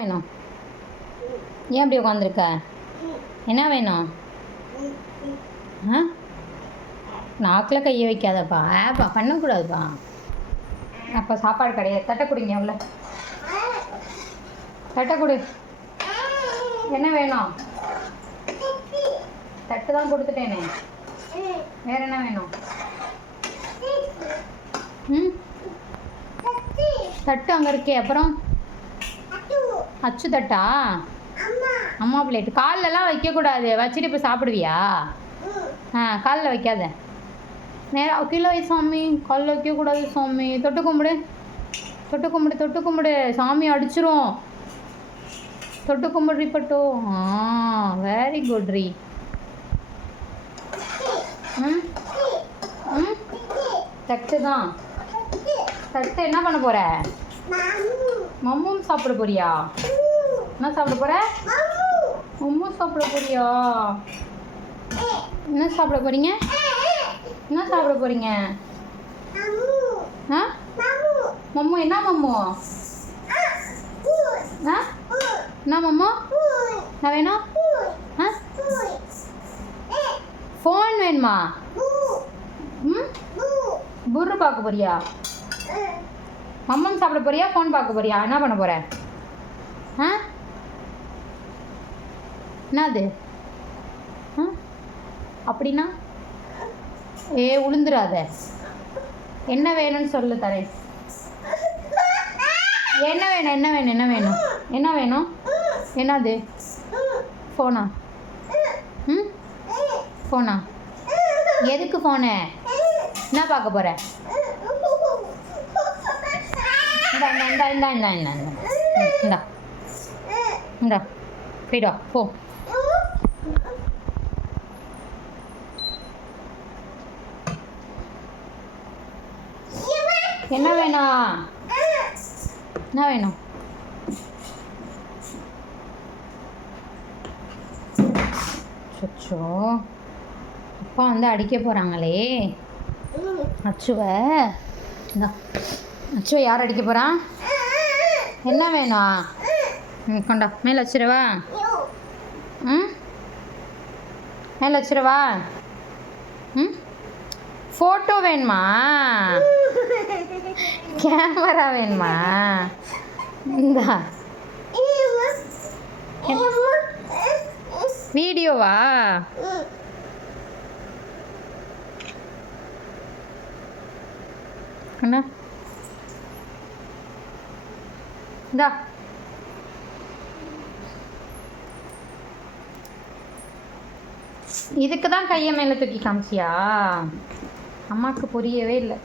வேணும்? ஏன் அப்படி உட்காந்துருக்க? என்ன வேணும்? ஆ நாக்கில் கையை வைக்காதப்பா. ஏப்பா பண்ணக்கூடாதுப்பா. அப்போ சாப்பாடு கிடையாது. தட்டை குடிங்க. அவ்வளோ தட்டை கொடு. என்ன வேணும்? தட்டு தான் கொடுத்துட்டேனே. வேற என்ன வேணும்? ம் தட்டு அங்கே இருக்கே. அப்புறம் அச்சு தட்டா? அம்மா பிளேட்டு. கால்லலாம் வைக்கக்கூடாது. வச்சுட்டு இப்போ சாப்பிடுவியா? காலில் வைக்காத. நேராக கீழே வை சாமி. காலில் வைக்கக்கூடாது சாமி. தொட்டு கும்பிடு, தொட்டு கும்பிடு, தொட்டு கும்பிடு. சாமி அடிச்சிரும். தொட்டு கும்பிடுறி பட்டு. வெரி குட் ரீ. ம் ம் தட்டு தான். தட்டு என்ன பண்ண போகிற? மம்மும் சாப்பிட போறியா? என்ன சாப்பிட போகிற? மம்மும் சாப்பிட போறியா? என்ன சாப்பிட போகிறீங்க? என்ன சாப்பிட போகிறீங்க? ஆ மம்மு என்ன மம்மு? என்ன மம்மு? என்ன வேணும்? ஃபோன் வேணுமா? புரு பார்க்க போறியா? மம்மம் சாப்பிட போறியா? ஃபோன் பார்க்க போறியா? என்ன பண்ண போற? என்னது? அப்படின்னா உளுந்துராத. என்ன வேணும்னு சொல்லு, தரேன். என்ன வேணும்? என்ன வேணும்? என்ன வேணும்? என்ன வேணும்? என்னது? ஃபோனா? ஃபோனா? எதுக்கு ஃபோனு? என்ன பார்க்க போற? இந்தா இந்தா இந்தா இந்தா இந்தா இந்தா இந்தா போய்டா போ. என்ன வேணும்? என்ன வேணும்? அச்சோ, அப்பா வந்து அடிக்க போகிறாங்களே அச்சுவை. இந்தா அச்சுவை யார் அடிக்க போகிறா? என்ன வேணும்? கொண்டா. மேலே வச்சிடவா? மேலே வச்சிடவா? ஃபோட்டோ வேணுமா? கேமரா வேணுமா? இந்தா வீடியோவா? என்ன இந்தா இதுக்கு தான் கையை மேலே தூக்கி காமிச்சியா? அம்மாவுக்கு புரியவே இல்லை.